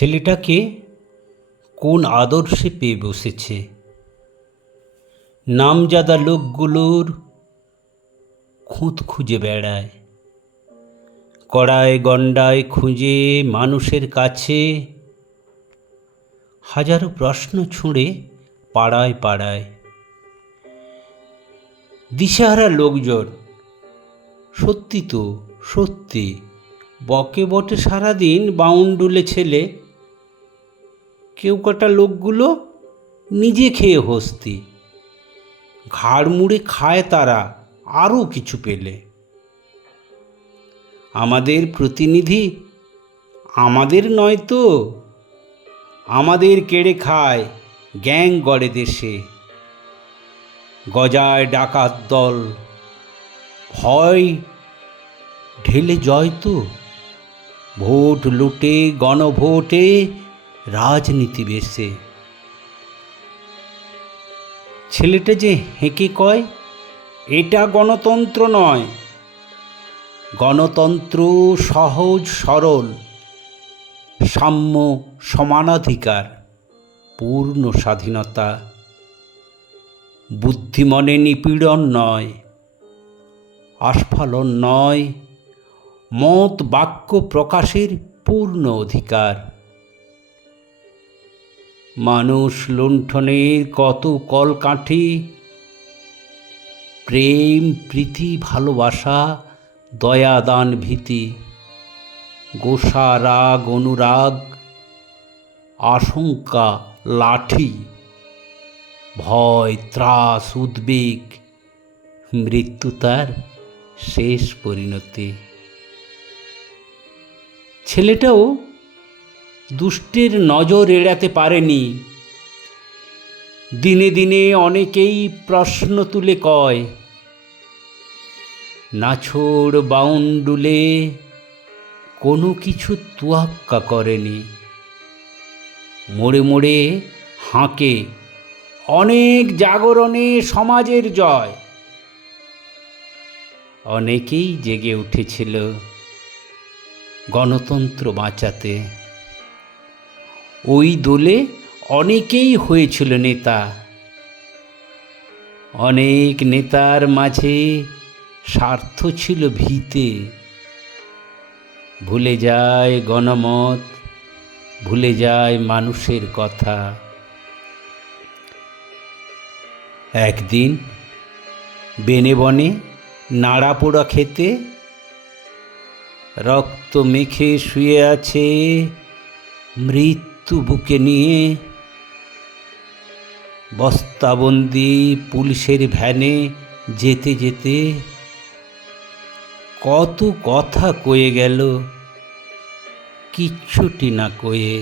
ছেলেটাকে কোন আদর্শে পেয়ে বসেছে? নামজাদা লোকগুলোর খুঁত খুঁজে বেড়ায়। কড়ায় গণ্ডায় খুঁজে মানুষের কাছে। হাজারো প্রশ্ন ছুঁড়ে পাড়ায় পাড়ায়। দিশেহারা লোকজন, সত্যি তো সত্যি, বকে বটে সারাদিন বাউন্ডুলে ছেলে কেউ কটা লোকগুলো নিজে খেয়ে হস্তি। ঘাড় মুড়ে খায় তারা, আরও কিছু পেলে। আমাদের প্রতিনিধি আমাদের নয় তো, আমাদের কেড়ে খায় গ্যাং গড়ে দেশে। গজায় ডাকাত দল, ভয় ঢেলে জয় তো। ভোট লুটে, গণভোটে রাজনীতি বেসে ছেলেটা যে হেঁকে কয়, এটা গণতন্ত্র নয়। গণতন্ত্র সহজ, সরল। সাম্য, সমানাধিকার, পূর্ণ স্বাধীনতা। বুদ্ধিমনে নিপীড়ন নয়, আস্ফালন নয়। মত বাক্য প্রকাশের পূর্ণ অধিকার। মানুষ লুণ্ঠনের কত কলকাঠি? প্রেম, প্রীতি, ভালোবাসা দয়া দান ভীতি, গোসা, রাগ, অনুরাগ, আশঙ্কা, লাঠি, ভয়, ত্রাস, উদ্বেগ, মৃত্যু তার শেষ পরিণতি। ছেলেটাও দুষ্টের নজর এড়াতে পারেনি। দিনে দিনে অনেকেই প্রশ্ন তুলে কয় নাছোড় বাউন্ডুলে কোনো কিছু তুয়াক্কা করেনি। মোড়ে মোড়ে হাঁকে অনেক জাগরণে সমাজের জয়। অনেকেই জেগে উঠেছিল গণতন্ত্র বাঁচাতে। ওই দোলে অনেকেই হয়েছিল নেতা। অনেক নেতার মাঝে স্বার্থ ছিল ভিতে। ভুলে যায় গণমত, ভুলে যায় মানুষের কথা। একদিন বেনে বনে নাড়া পোড়া খেতে রক্ত মেখে শুয়ে আছে মৃত্যু বুকে নিয়ে বস্তাবন্দি পুলিশের ভ্যানে যেতে যেতে কত কথা কয়ে গেল, কিচ্ছুটি না কয়ে